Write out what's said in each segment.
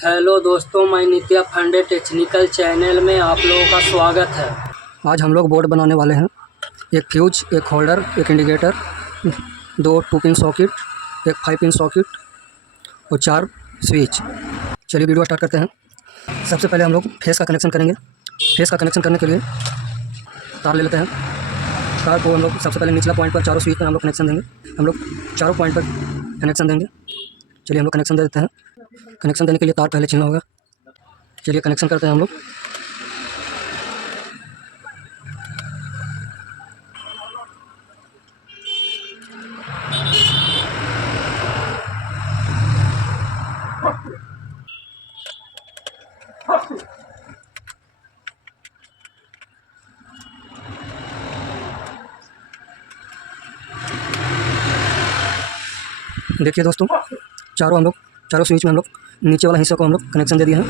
Hello दोस्तों, मैं नित्या फंडे टेक्निकल चैनल में आप लोगों का स्वागत है। आज हम लोग बोर्ड बनाने वाले हैं। एक फ्यूज, एक होल्डर, एक इंडिकेटर, 2 2 पिन सॉकेट, एक 5 पिन सॉकेट और 4 स्विच। चलिए वीडियो स्टार्ट करते हैं। सबसे पहले हम लोग फेस का कनेक्शन करेंगे। फेस का कनेक्शन करने के लिए तार ले लेते हैं। तार को हम लोग सबसे पहले निचला पॉइंट पर चारों स्विच पर हम लोग कनेक्शन देंगे। हम लोग चारों पॉइंट पर कनेक्शन देंगे। चलिए हम लोग कनेक्शन दे देते हैं। कनेक्शन देने के लिए तार पहले छीलना होगा। चलिए कनेक्शन करते हैं हम लोग। देखिए दोस्तों, चारों स्विच में हम लोग नीचे वाला हिस्सा को हम लोग कनेक्शन दे दिए हैं।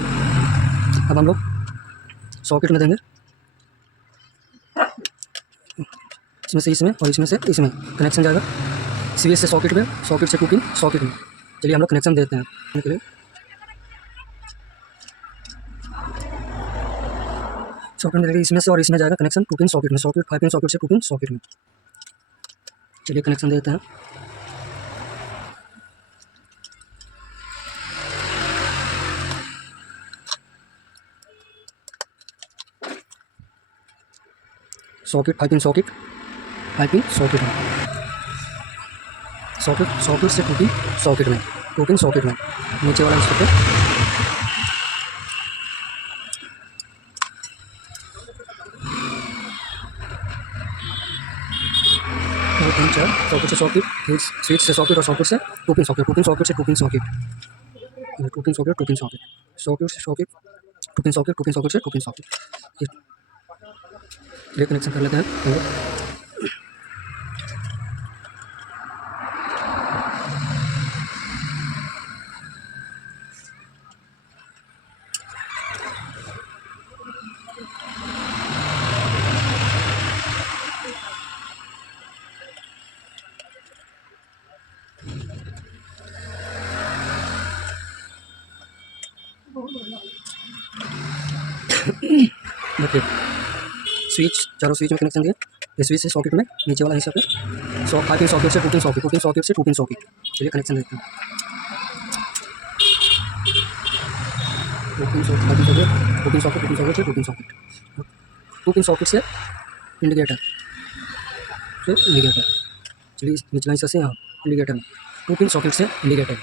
अब हम लोग सॉकेट में देंगे। इसमें से इसमें और इसमें से इसमें कनेक्शन जाएगा। स्विच से सॉकेट में, सॉकेट से 2 पिन सॉकेट में। चलिए हम लोग कनेक्शन देते हैं के लिए। सॉकेट में इसमें से और इसमें जाएगा कनेक्शन 2 पिन सॉकेट में। सॉकेट 5 पिन सॉकेट से 2 पिन सॉकेट में। चलिए कनेक्शन देते हैं। Socket 5 pin socket, 5 pin socket में। सॉकेट से 2 पिन सॉकेट में, 2 पिन सॉकेट में। नीचे वाला हिस्से पे 2 3 4 सॉकेट से सॉकेट, स्विच से सॉकेट और सॉकेट से 2 पिन सॉकेट, 2 पिन सॉकेट से 2 pin socket, 2 pin socket, 2 pin socket, socket से socket, 2 pin socket, 2 pin socket से 2 पिन सॉकेट। ये कनेक्शन कर लेते हैं। देखिए चारों स्विच में कनेक्शन दिए। ये स्विच से सॉकेट में नीचे वाला हिस्सा पे 5 पिन सॉकेट से 2 पिन सॉकेट, 2 पिन सॉकेट से 2 पिन सॉकेट। चलिए कनेक्शन देते हैं। 2 pin socket, 5 pin socket, 2 pin socket, 2 pin socket से 2 पिन सॉकेट, 2 पिन सॉकेट से इंडिकेटर चलिए निचला हिस्सा से यहाँ इंडिकेटर में 2 पिन सॉकेट से इंडिकेटर।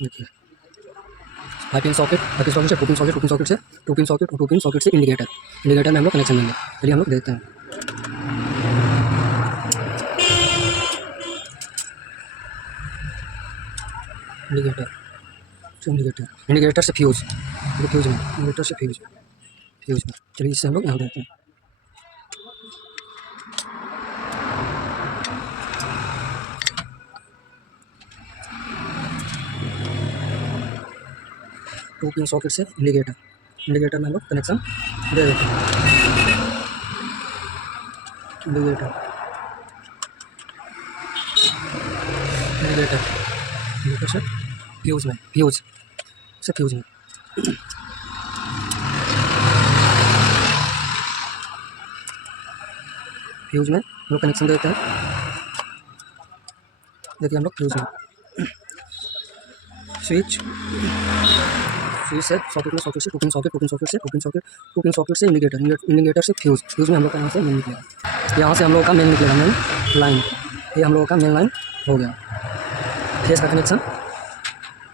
देखिए 5 पिन सॉकेट, 5 पिन सॉकेट से 2 पिन सॉकेट, 2 पिन सॉकेट से 2 पिन सॉकेट, 2 पिन सॉकेट से इंडिकेटर में हम लोग कनेक्शन देंगे। चलिए हम लोग देखते हैं। इंडिकेटर से फ्यूज में, इंडिकेटर से फ्यूज में। चलिए इससे हम लोग यहाँ देते हैं। टू पिन सॉकेट से इंडिकेटर में हम लोग कनेक्शन दे देते हैं। इंडिकेटर से फ्यूज में, फ्यूज में हम लोग कनेक्शन देते हैं। देखिए हम लोग फ्यूज में स्विच से सॉकेट में, सॉकेट से 2 पिन सॉकेट, 2 पिन सॉकेट से 2 पिन सॉकेट, 2 पिन सॉकेट से इंडिकेटर से फ्यूज में हम लोग का यहाँ से मेन निकलेगा। यहाँ से हम लोग का मेन निकलेगा, मेन लाइन। ये हम लोगों का मेन लाइन हो गया। फेस का कनेक्शन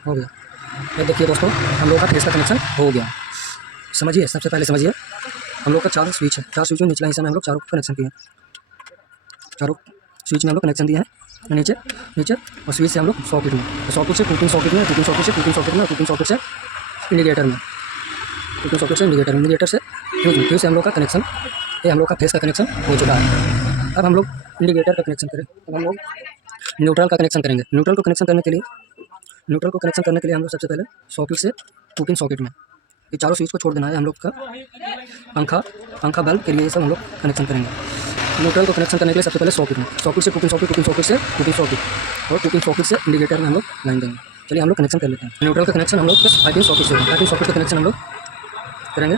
हो गया। ये देखिए दोस्तों, हम लोग का फेस का कनेक्शन हो गया। समझिए, सबसे पहले समझिए, हम लोग का 4 स्विच है। 4 स्विच में निचला हिस्सा में हम लोग चारों कनेक्शन किए। चारों स्विच में हम लोग कनेक्शन दिए हैं नीचे और स्विच से हम लोग सॉकेट में, सॉकेट से 2 पिन सॉकेट में, 2 पिन सॉकेट से 2 पिन सॉकेट में, 2 पिन सॉकेट से इंडिकेटर में, 2 पिन सॉकेट से इंडिकेटर से फ्यूज से हम लोग का कनेक्शन ये हम लोग का फेस का कनेक्शन हो चुका है। अब हम लोग इंडिकेटर का कनेक्शन करें। अब हम लोग न्यूट्रल का कनेक्शन करेंगे। न्यूट्रल को कनेक्शन करने के लिए हम लोग सबसे पहले सॉकेट से 2 पिन सॉकेट में ये चारों स्विच को छोड़ देना है। हम लोग का पंखा बल्ब के लिए ये सब हम लोग कनेक्शन करेंगे। न्यूट्रल को कनेक्शन करने के लिए सबसे पहले सॉकेट से 2 पिन सॉकेट, 2 पिन सॉकेट से 2 पिन सॉकेट और 2 पिन सॉकेट से इंडिकेटर में हम लोग लाइन देंगे। चलिए हम लोग कनेक्शन कर लेते हैं। न्यूट्रल का कनेक्शन हम लोग बस 5 पिन सॉकेट से 5 पिन सॉकेट का कनेक्शन हम लोग करेंगे।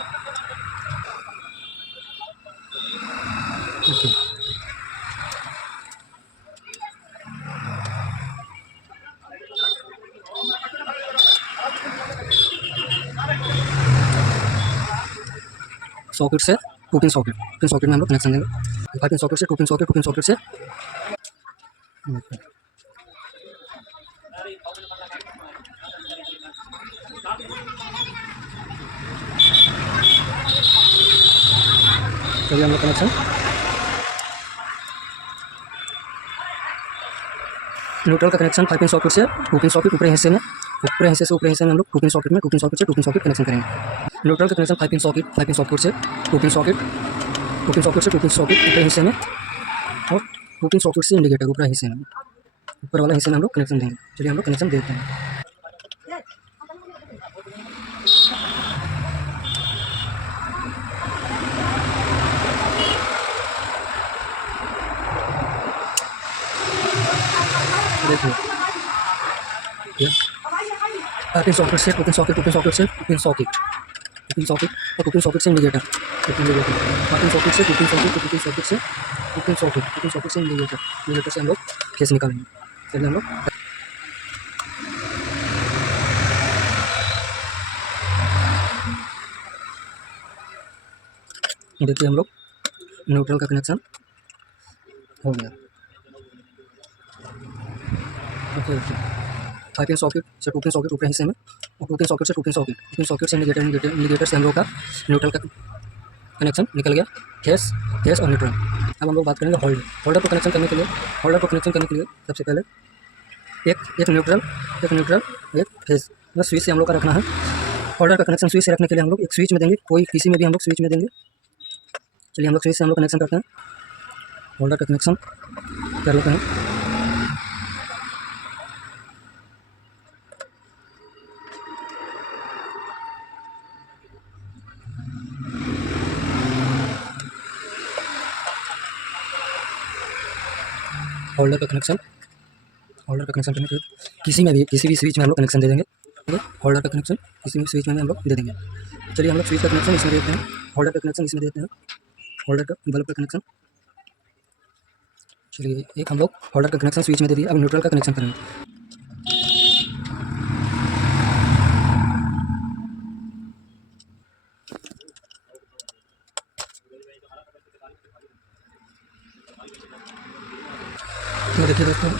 ओके, सॉकेट से 2 पिन सॉकेट में हम लोग कनेक्शन देंगे। 5 पिन सॉकेट से 2 पिन सॉकेट, 2 पिन सॉकेट से चलिए हम लोग कनेक्शन न्यूट्रल का कनेक्शन 5 पिन सॉकेट से 2 पिन सॉकेट ऊपरी हिस्से में हम लोग 2 पिन सॉकेट में 2 पिन सॉकेट से 2 पिन सॉकेट कनेक्शन करेंगे। न्यूट्रल का कनेक्शन 5 पिन सॉकेट से 2 पिन सॉकेट ऊपरी हिस्से में और 2 पिन सॉकेट से इंडिकेटर ऊपर वाला हिस्से में हम लोग कनेक्शन देंगे। चलिए हम लोग कनेक्शन देते हैं। देखिए 5 पिन सॉकेट से 2 पिन सॉकेट, 2 पिन सॉकेट से 2 पिन सॉकेट और 2 पिन सॉकेट से इंडिकेटर 5 पिन सॉकेट से 2 पिन सॉकेट, 2 पिन सॉकेट से 2 पिन सॉकेट से इंडिकेटर से हम लोग फेस निकालेंगे। चलिए हम लोग देखिए हम लोग न्यूट्रल का कनेक्शन हो गया। ओके, 5 पिन सॉकेट से 2 पिन सॉकेट ऊपरी हिस्से में और 2 पिन सॉकेट से 2 पिन सॉकेट से इंडिकेटर से हम लोग का न्यूट्रल का कनेक्शन निकल गया। फेस और न्यूट्रल। अब हम लोग बात करेंगे होल्डर को कनेक्शन करने के लिए सबसे पहले एक न्यूट्रल एक फेस बस स्विच से हम लोग का रखना है। होल्डर का कनेक्शन स्विच से रखने के लिए हम लोग एक स्विच में देंगे, कोई किसी में भी हम लोग स्विच में देंगे। चलिए हम लोग स्विच से हम लोग कनेक्शन करते हैं। होल्डर का कनेक्शन कर लेते हैं। होल्डर का कनेक्शन करने के किसी भी स्विच में हम लोग कनेक्शन दे देंगे। होल्डर का कनेक्शन किसी भी स्विच में हम लोग दे देंगे। चलिए हम लोग स्विच का कनेक्शन इसमें देते हैं। होल्डर का कनेक्शन इसमें देते हैं। होल्डर का बल्ब का कनेक्शन, चलिए एक हम लोग होल्डर का कनेक्शन स्विच में दे दिया। अब न्यूट्रल का कनेक्शन करेंगे। तो देखिए दोस्तों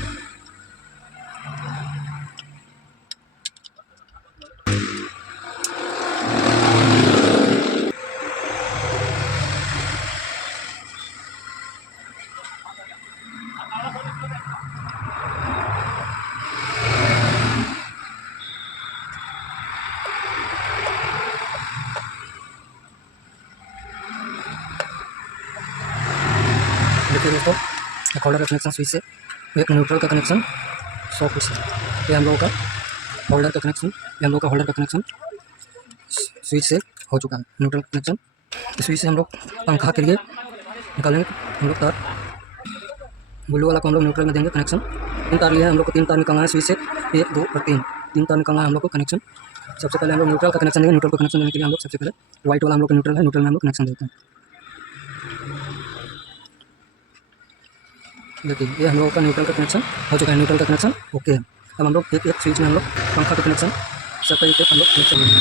एक होल्डर का कनेक्शन स्विच से, एक न्यूट्रल का कनेक्शन सॉकेट से। ये हम लोगों का होल्डर का कनेक्शन स्विच से हो चुका है। न्यूट्रल कनेक्शन स्विच से हम लोग पंखा के लिए निकालेंगे। हम लोग तार ब्लू वाला को हम लोग न्यूट्रल में देंगे कनेक्शन। 3 तार लिए हैं हम लोग को, 3 तार निकालना है स्विच से, 1 2 और 3 तार निकालना है हम लोग को कनेक्शन। सबसे पहले हम लोग न्यूट्रल का कनेक्शन देंगे। न्यूट्रल को कनेक्शन देने के लिए हम लोग सबसे पहले व्हाइट वाला हम लोग का न्यूट्रल है, न्यूट्रल में हम लोग कनेक्शन देते हैं। देखिए ये हम लोगों का न्यूट्रल का कनेक्शन हो चुका है। न्यूट्रल का कनेक्शन ओके है। अब हम लोग एक स्विच में हम लोग पंखा का कनेक्शन सब तरीके हम लोग कनेक्शन देंगे।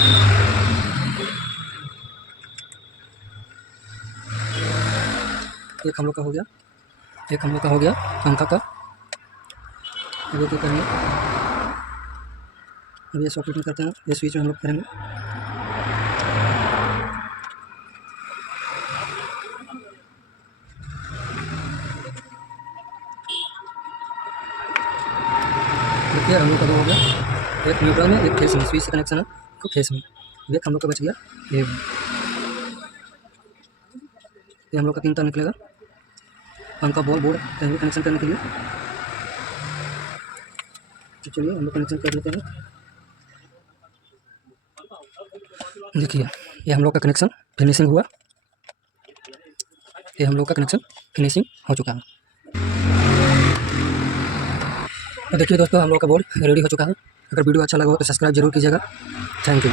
एक हम लोग का हो गया पंखा का। अब ये क्या करेंगे, अब ये सॉकेट में करते हैं, ये स्विच में हम लोग करेंगे। देखिए हम लोग का 2 हो गया, एक न्यूट्रल में एक फेस में, स्विच से कनेक्शन है तो फेस में। एक हम लोग का बच गया ये। ये हम लोग का 3 तार निकलेगा हम का बॉल बोर्ड कनेक्शन करने के लिए। तो चलिए हम लोग कनेक्शन कर लेते हैं। देखिए ये हम लोग का कनेक्शन फिनिशिंग हुआ। ये हम लोग का कनेक्शन फिनिशिंग हो चुका है। तो देखिए दोस्तों हम लोग का बोर्ड रेडी हो चुका है। अगर वीडियो अच्छा लगा हो तो सब्सक्राइब जरूर कीजिएगा। Thank you.